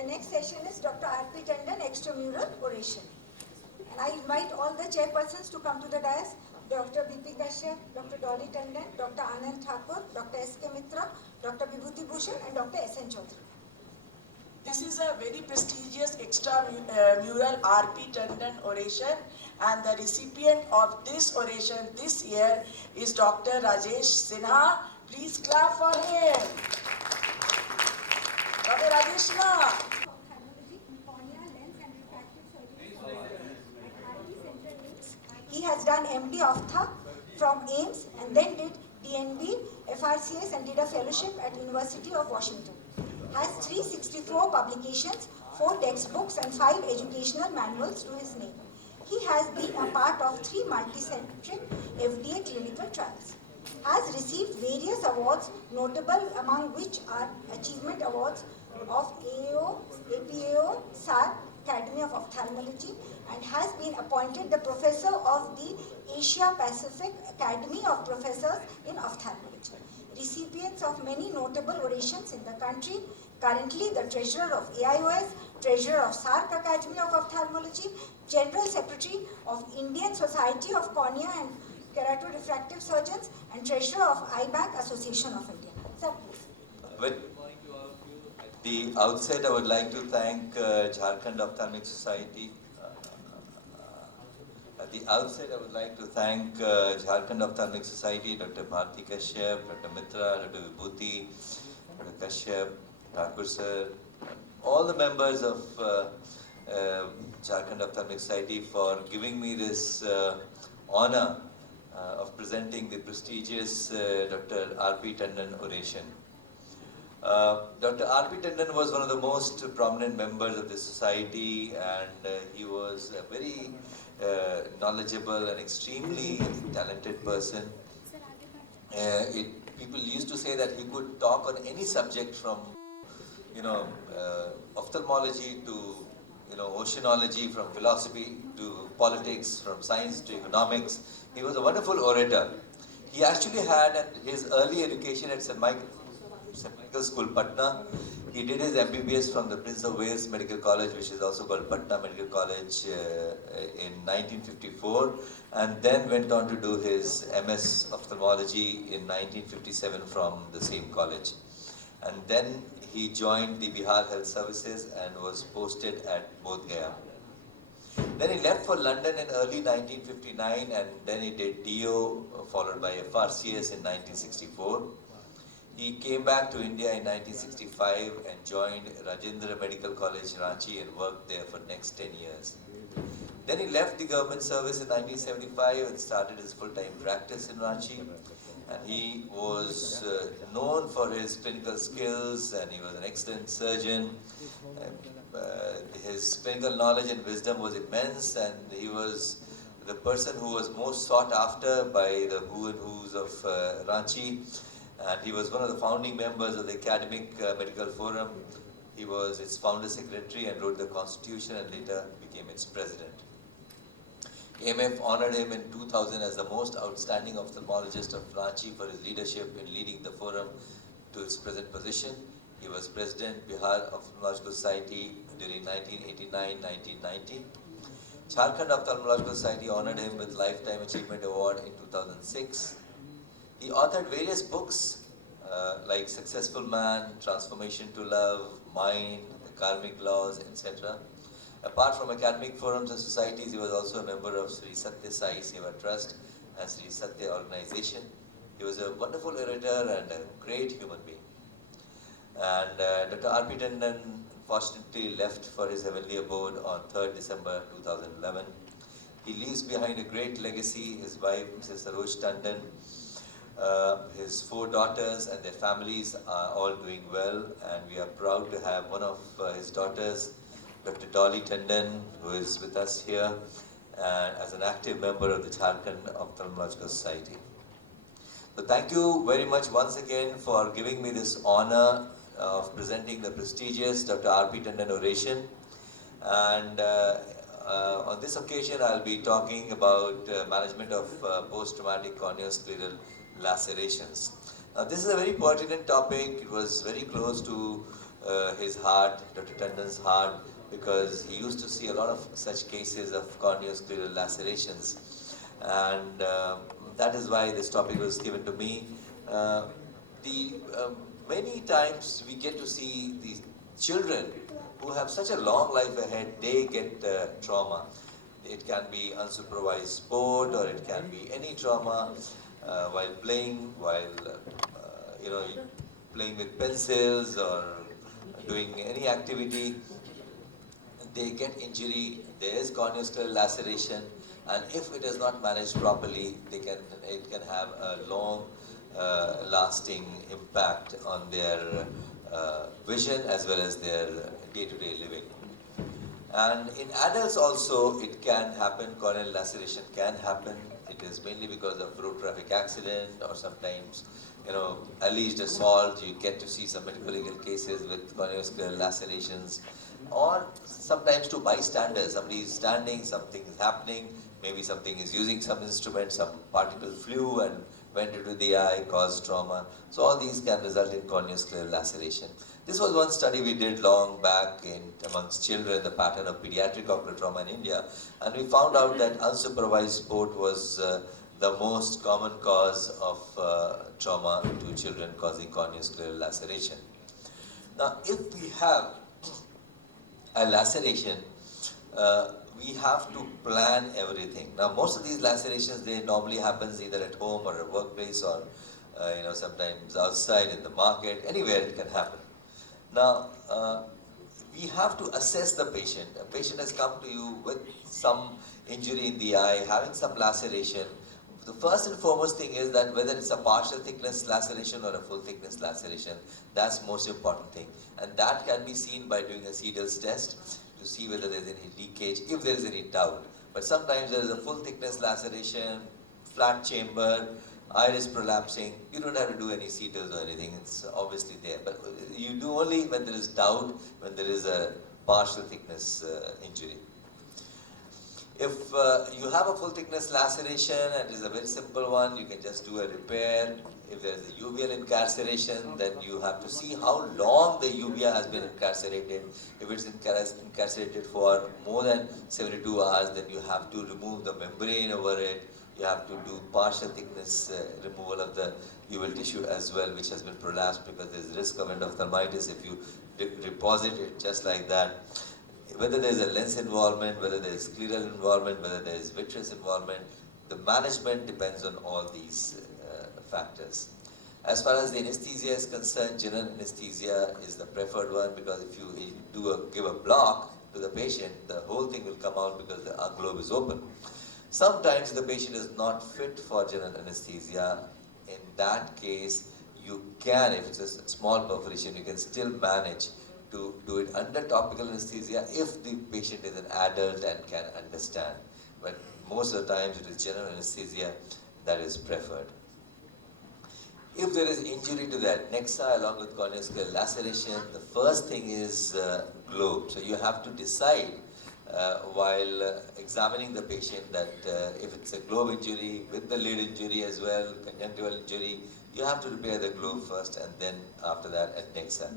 The next session is Dr. R.P. Tandon Extramural Oration. And I invite all the chairpersons to come to the dais. Dr. B.P. Kashyap, Dr. Dolly Tandon, Dr. Anand Thakur, Dr. S.K. Mitra, Dr. Vibhuti Bhushan and Dr. S.N. Chaudhary. This is a very prestigious extramural R.P. Tandon oration, and the recipient of this oration this year is Dr. Rajesh Sinha. Please clap for him. Dr. Rajesh Sinha. He has done MD Ophtha from AIMS and then did DNB, FRCS and did a fellowship at University of Washington. Has 364 publications, 4 textbooks and 5 educational manuals to his name. He has been a part of 3 multicentric FDA clinical trials. Has received various awards, notable among which are Achievement Awards of AAO, APAO, SAR, Academy of Ophthalmology, and has been appointed the Professor of the Asia Pacific Academy of Professors in Ophthalmology. Recipients of many notable orations in the country, currently the Treasurer of AIOS, Treasurer of SARC Academy of Ophthalmology, General Secretary of Indian Society of Cornea and Keratorefractive Surgeons, and Treasurer of IBAC Association of India. Sir, please. At the outset, I would like to thank JHARKHAND Ophthalmic Society. At the outset, I would like to thank JHARKHAND Ophthalmic Society, Dr. Bharti Kashyap, Dr. Mitra, Dr. Vibhuti, Dr. Kashyap, Thakur sir, all the members of JHARKHAND Ophthalmic Society for giving me this honor of presenting the prestigious Dr. R.P. Tandon oration. Dr. R.P. Tandon was one of the most prominent members of the society, and he was a very knowledgeable and extremely talented person. People used to say that he could talk on any subject from, ophthalmology to, oceanology, from philosophy to politics, from science to economics. He was a wonderful orator. He actually had his early education at St. Michael's School, Patna. He did his MBBS from the Prince of Wales Medical College, which is also called Patna Medical College, in 1954, and then went on to do his MS Ophthalmology in 1957 from the same college. And then he joined the Bihar Health Services and was posted at Bodh Gaya. Then he left for London in early 1959, and then he did DO, followed by FRCS in 1964. He came back to India in 1965 and joined Rajendra Medical College, Ranchi, and worked there for the next 10 years. Then he left the government service in 1975 and started his full-time practice in Ranchi. And he was known for his clinical skills, and he was an excellent surgeon. His clinical knowledge and wisdom was immense, and he was the person who was most sought after by the who and who's of Ranchi. And he was one of the founding members of the Academic Medical Forum. He was its founder secretary and wrote the constitution, and later became its president. AMF honored him in 2000 as the most outstanding ophthalmologist of Ranchi for his leadership in leading the forum to its present position. He was president Bihar Ophthalmological Society during 1989-1990. JHARKHAND Ophthalmological Society honored him with Lifetime Achievement Award in 2006. He authored various books like Successful Man, Transformation to Love, Mind, The Karmic Laws, etc. Apart from academic forums and societies, he was also a member of Sri Satya Sai Seva Trust and Sri Satya Organization. He was a wonderful orator and a great human being. And Dr. R.P. Tandon unfortunately left for his heavenly abode on 3rd December 2011. He leaves behind a great legacy, his wife, Mrs. Saroj Tandon, his 4 daughters and their families are all doing well, and we are proud to have one of his daughters, Dr. Dolly Tandon, who is with us here as an active member of the JHARKHAND Ophthalmological Society. So thank you very much once again for giving me this honor of presenting the prestigious Dr. R.P. Tandon oration. And on this occasion, I'll be talking about management of post-traumatic corneoscleral lacerations. Now, this is a very pertinent topic. It was very close to his heart, Dr. Tandon's heart, because he used to see a lot of such cases of corneoscleral lacerations. And that is why this topic was given to me. The Many times we get to see these children who have such a long life ahead, they get trauma. It can be unsupervised sport, or it can be any trauma while playing, while playing with pencils or doing any activity. They get injury, there is corneoscleral laceration, and if it is not managed properly, it can have a long lasting impact on their vision as well as their day-to-day living. And in adults also it can happen, corneal laceration can happen. It is mainly because of road traffic accident, or sometimes, alleged assault. You get to see some medical legal cases with corneoscleral lacerations, or sometimes to bystanders. Somebody is standing, something is happening, maybe something is using some instrument, some particle flew and went into the eye, caused trauma. So all these can result in corneoscleral laceration. This was one study we did long back amongst children, the pattern of pediatric ocular trauma in India, and we found out that unsupervised sport was the most common cause of trauma to children, causing corneoscleral laceration. Now, if we have a laceration, we have to plan everything. Now, most of these lacerations, they normally happens either at home or at workplace, or sometimes outside in the market, anywhere it can happen. Now, we have to assess the patient. A patient has come to you with some injury in the eye, having some laceration. The first and foremost thing is that whether it's a partial thickness laceration or a full thickness laceration, that's most important thing. And that can be seen by doing a Siegel's test to see whether there's any leakage, if there is any doubt. But sometimes there is a full thickness laceration, flat chamber, iris prolapsing. You don't have to do any Siegel's or anything, it's obviously there. But you do only when there is doubt, when there is a partial thickness injury. If you have a full thickness laceration and it is a very simple one, you can just do a repair. If there is a uveal incarceration, then you have to see how long the uvea has been incarcerated. If it's incarcerated for more than 72 hours, then you have to remove the membrane over it. You have to do partial thickness removal of the uveal tissue as well, which has been prolapsed, because there is risk of endophthalmitis if you deposit it just like that. Whether there is a lens involvement, whether there is scleral involvement, whether there is vitreous involvement, the management depends on all these factors. As far as the anesthesia is concerned, general anesthesia is the preferred one, because if you give a block to the patient, the whole thing will come out because the globe is open. Sometimes the patient is not fit for general anesthesia. In that case, you can, if it's a small perforation, you can still manage to do it under topical anesthesia if the patient is an adult and can understand. But most of the times it is general anesthesia that is preferred. If there is injury to that nexa along with corneoscleral laceration, the first thing is globe. So you have to decide while examining the patient that if it's a globe injury with the lid injury as well, conjunctival injury, you have to repair the globe first, and then after that at nexa.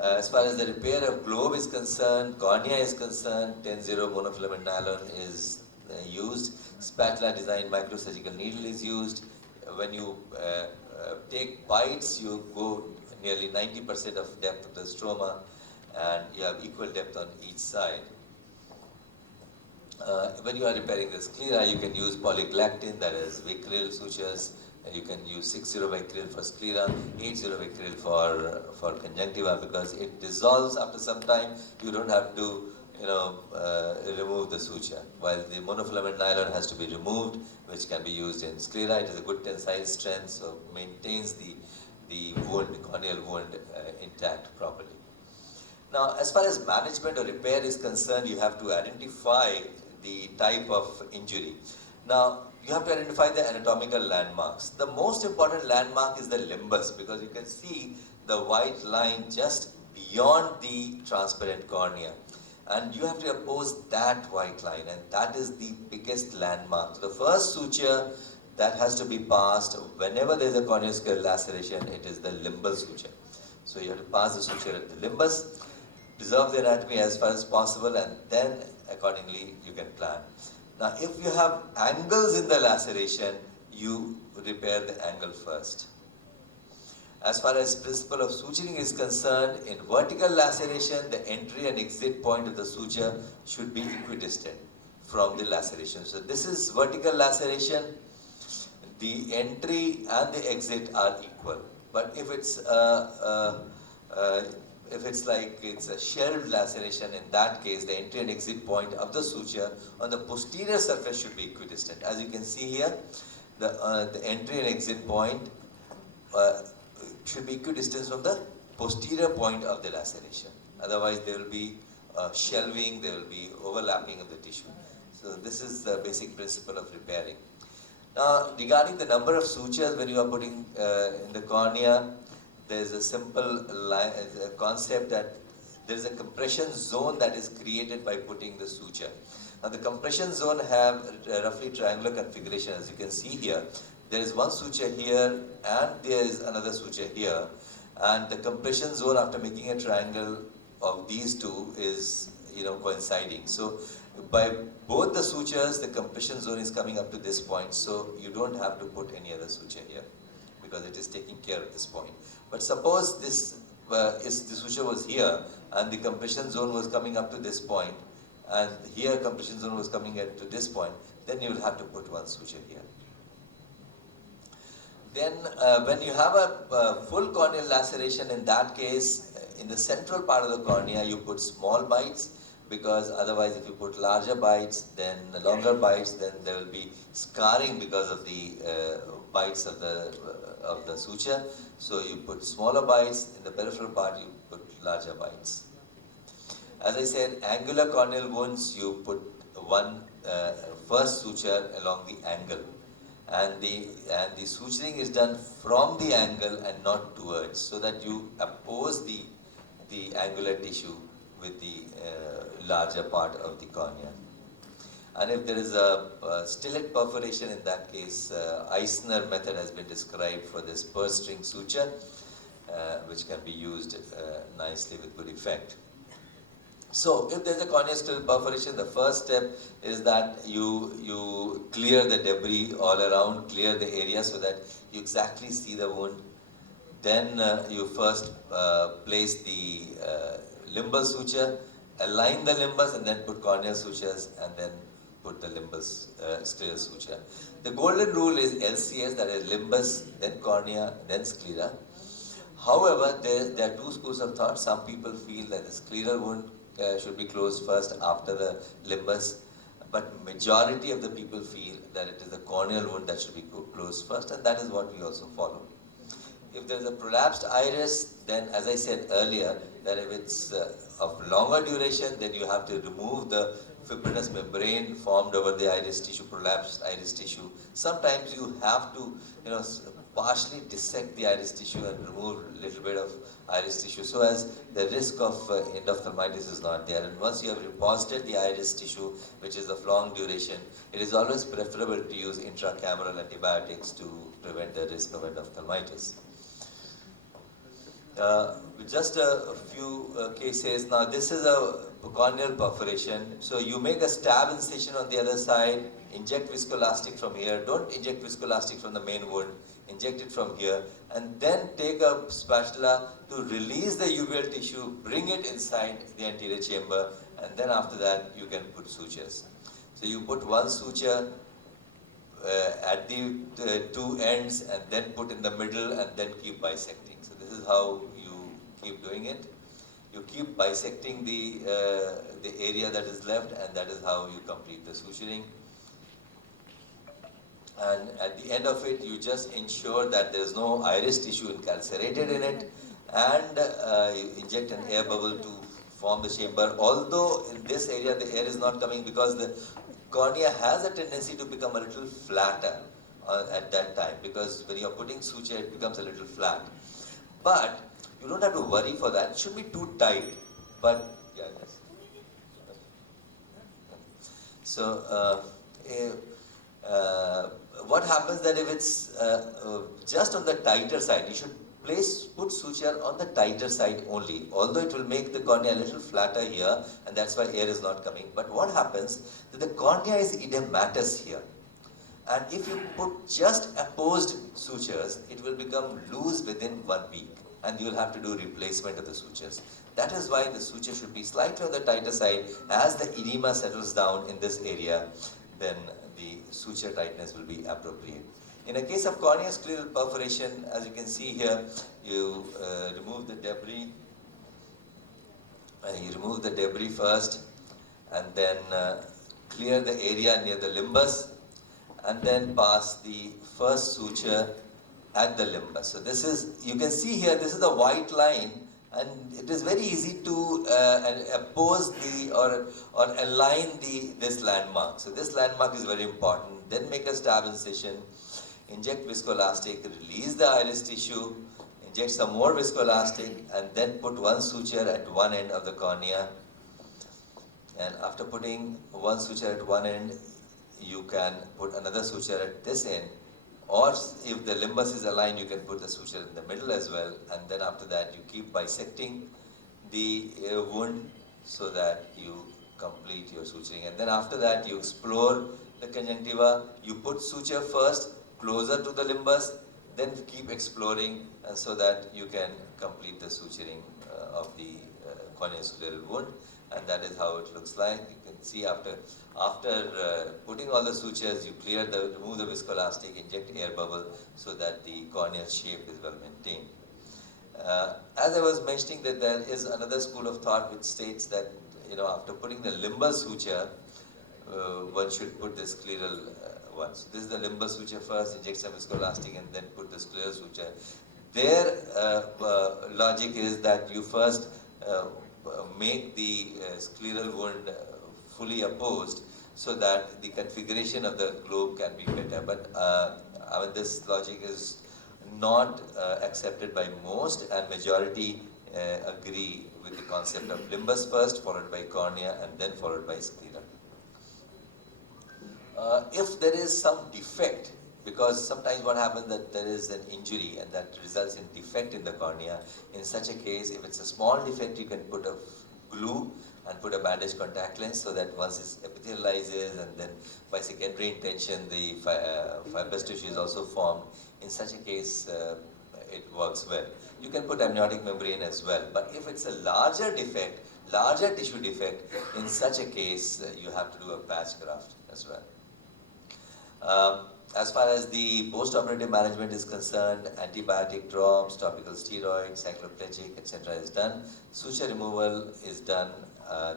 As far as the repair of globe is concerned, cornea is concerned, 10-0 monofilament nylon is used. Spatula designed microsurgical needle is used. When you take bites, you go nearly 90% of depth of the stroma, and you have equal depth on each side. When you are repairing the sclera, you can use polyglactin, that is vicryl sutures. You can use 6-0 vicryl for sclera, 8-0 vicryl for conjunctiva, because it dissolves after some time. You don't have to remove the suture, while the monofilament nylon has to be removed, which can be used in sclera. It is a good tensile strength, so maintains the wound, corneal wound intact properly. Now, as far as management or repair is concerned, you have to identify the type of injury. Now, you have to identify the anatomical landmarks. The most important landmark is the limbus, because you can see the white line just beyond the transparent cornea. And you have to oppose that white line, and that is the biggest landmark. So the first suture that has to be passed whenever there is a corneoscleral laceration, it is the limbal suture. So you have to pass the suture at the limbus, preserve the anatomy as far as possible, and then accordingly you can plan. Now if you have angles in the laceration, you repair the angle first. As far as principle of suturing is concerned, in vertical laceration, the entry and exit point of the suture should be equidistant from the laceration. So this is vertical laceration. The entry and the exit are equal. But if it's like it's a shelved laceration, in that case, the entry and exit point of the suture on the posterior surface should be equidistant. As you can see here, the entry and exit point should be equidistant from the posterior point of the laceration. Otherwise, there will be shelving, there will be overlapping of the tissue. So this is the basic principle of repairing. Now, regarding the number of sutures when you are putting in the cornea, there is a simple concept that there is a compression zone that is created by putting the suture. Now, the compression zone have roughly triangular configuration, as you can see here. There is one suture here and there is another suture here, and the compression zone after making a triangle of these two is coinciding. So by both the sutures, the compression zone is coming up to this point, so you don't have to put any other suture here because it is taking care of this point. But suppose this the suture was here and the compression zone was coming up to this point, and here compression zone was coming up to this point, then you will have to put one suture here. Then when you have a full corneal laceration, in that case, in the central part of the cornea, you put small bites, because otherwise if you put larger bites, then longer bites, then there will be scarring because of the bites of the suture. So you put smaller bites, in the peripheral part you put larger bites. As I said, angular corneal wounds, you put one first suture along the angle. And the suturing is done from the angle and not towards, so that you oppose the angular tissue with the larger part of the cornea. And if there is a stillet perforation, in that case, Eisner method has been described for this purse string suture, which can be used nicely with good effect. So, if there is a corneal stillet perforation, the first step is that you clear the debris all around, clear the area so that you exactly see the wound. Then you first place the limbal suture, align the limbus, and then put corneal sutures, and then put the limbus scleral suture. The golden rule is LCS, that is limbus, then cornea, then sclera. However, there are two schools of thought. Some people feel that the scleral wound should be closed first after the limbus, but majority of the people feel that it is the corneal wound that should be closed first, and that is what we also follow. If there is a prolapsed iris, then as I said earlier, that if it's of longer duration, then you have to remove the fibrinous membrane formed over the iris tissue, prolapsed iris tissue. Sometimes you have to, partially dissect the iris tissue and remove a little bit of iris tissue, so as the risk of endophthalmitis is not there. And once you have reposited the iris tissue, which is of long duration, it is always preferable to use intracameral antibiotics to prevent the risk of endophthalmitis. Just a few cases. Now this is a corneal perforation. So you make a stab incision on the other side, inject viscoelastic from here. Don't inject viscoelastic from the main wound. Inject it from here, and then take a spatula to release the uveal tissue, bring it inside the anterior chamber, and then after that you can put sutures. So you put one suture at the two ends, and then put in the middle, and then keep bisecting. So this is how you keep doing it. You keep bisecting the area that is left, and that is how you complete the suturing. And at the end of it, you just ensure that there is no iris tissue incarcerated in it, and you inject an air bubble to form the chamber. Although in this area the air is not coming, because the cornea has a tendency to become a little flatter at that time, because when you are putting suture, it becomes a little flat. But you don't have to worry for that. It should be too tight. But yeah, yes. So what happens that if it's just on the tighter side, you should put suture on the tighter side only, although it will make the cornea a little flatter here, and that's why air is not coming. But what happens that the cornea is edematous here, and if you put just opposed sutures, it will become loose within 1 week, and you will have to do replacement of the sutures. That is why the suture should be slightly on the tighter side. As the edema settles down in this area, then the suture tightness will be appropriate. In a case of corneoscleral perforation, as you can see here, you remove the debris. You remove the debris first, and then clear the area near the limbus, and then pass the first suture at the limbus. So this is, you can see here, this is the white line, and it is very easy to oppose or align this landmark. So this landmark is very important. Then make a stab incision, inject viscoelastic, release the iris tissue, inject some more viscoelastic, and then put one suture at one end of the cornea. And after putting one suture at one end, you can put another suture at this end, or if the limbus is aligned, you can put the suture in the middle as well. And then after that, you keep bisecting the wound so that you complete your suturing. And then after that, you explore the conjunctiva. You put suture first closer to the limbus, then keep exploring so that you can complete the suturing of the corneoscleral wound. And that is how it looks like. You can see after putting all the sutures, you remove the viscoelastic, inject air bubble so that the corneal shape is well maintained. As I was mentioning, that there is another school of thought which states that after putting the limbal suture, one should put the scleral one. So this is the limbal suture first, inject some viscoelastic, and then put the scleral suture. Their logic is that you first make the scleral wound fully opposed so that the configuration of the globe can be better. But this logic is not accepted by most, and majority agree with the concept of limbus first, followed by cornea, and then followed by sclera. If there is some defect, because sometimes what happens that there is an injury and that results in defect in the cornea, in such a case, if it's a small defect, you can put a glue and put a bandage contact lens so that once it epithelializes and then by secondary intention the fibrous tissue is also formed, in such a case it works well. You can put amniotic membrane as well, but if it's a larger defect, larger tissue defect, in such a case you have to do a patch graft as well. As far as the post-operative management is concerned, antibiotic drops, topical steroids, cycloplegic, etc. is done. Suture removal is done,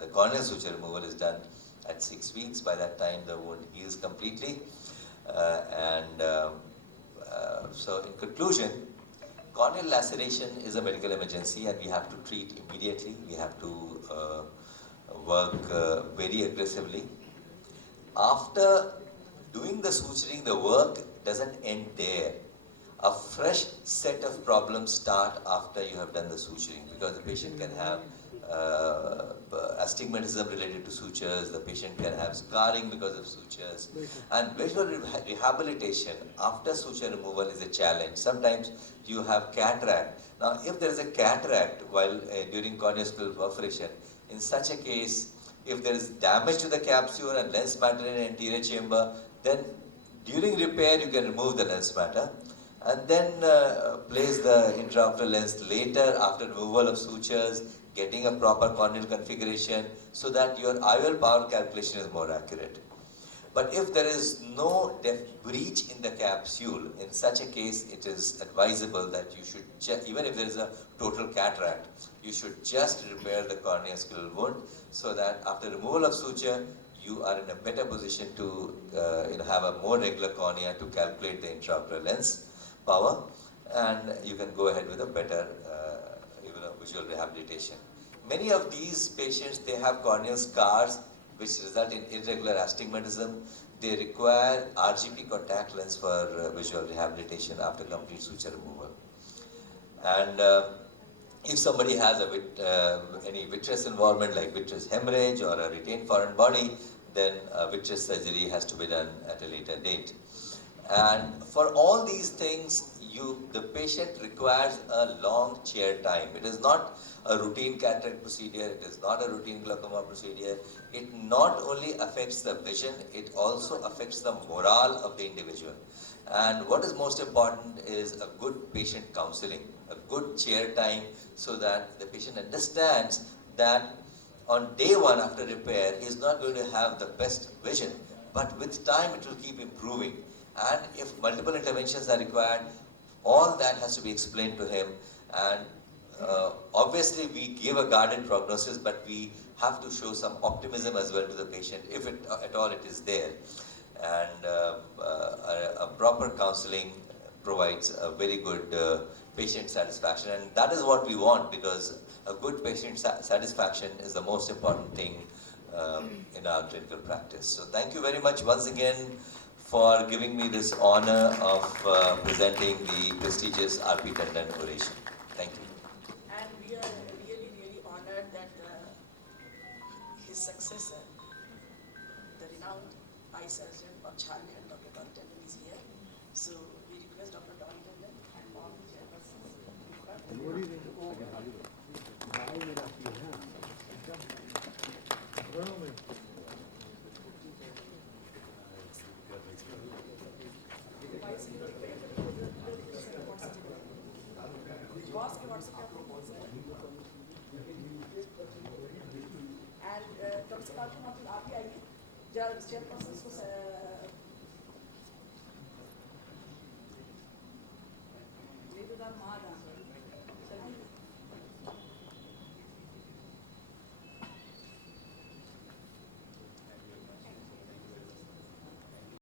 the corneal suture removal is done at 6 weeks. By that time the wound heals completely. So in conclusion, corneal laceration is a medical emergency and we have to treat immediately. We have to work very aggressively. After doing the suturing, the work doesn't end there. A fresh set of problems start after you have done the suturing, because the patient can have astigmatism related to sutures, the patient can have scarring because of sutures, and visual rehabilitation after suture removal is a challenge. Sometimes you have cataract. Now, if there is a cataract while during corneoscleral perforation, in such a case, if there is damage to the capsule and lens matter in the anterior chamber, then during repair you can remove the lens matter and then place the intraocular lens later after removal of sutures, getting a proper corneal configuration so that your IOL power calculation is more accurate. But if there is no breach in the capsule, in such a case it is advisable that you should, even if there is a total cataract, you should just repair the corneoscleral wound so that after removal of suture, you are in a better position to have a more regular cornea to calculate the intraocular lens power, and you can go ahead with a better visual rehabilitation. Many of these patients, they have corneal scars which result in irregular astigmatism. They require RGP contact lens for visual rehabilitation after complete suture removal. And if somebody has any vitreous involvement like vitreous hemorrhage or a retained foreign body, then vitreous surgery has to be done at a later date. And for all these things, the patient requires a long chair time. It is not a routine cataract procedure, it is not a routine glaucoma procedure. It not only affects the vision, it also affects the morale of the individual. And what is most important is a good patient counseling, a good chair time, so that the patient understands that on day one after repair, he is not going to have the best vision, but with time it will keep improving. And if multiple interventions are required, all that has to be explained to him. And obviously we give a guarded prognosis, but we have to show some optimism as well to the patient, if at all it is there. And a proper counseling provides a very good patient satisfaction, and that is what we want, because a good patient satisfaction is the most important thing in our clinical practice. So thank you very much once again for giving me this honor of presenting the prestigious R.P. Tandon Oration. Thank you. And we are really, really honored that his successor, the renowned eye surgeon of Jharkhand, Dr. Tandon, is here. So we request Dr. Tandon and all the chairpersons. Jhos के WhatsApp पे आपको बहुत सारे and कम से कम आप ही आइए जब chairperson को लेदुदार मादा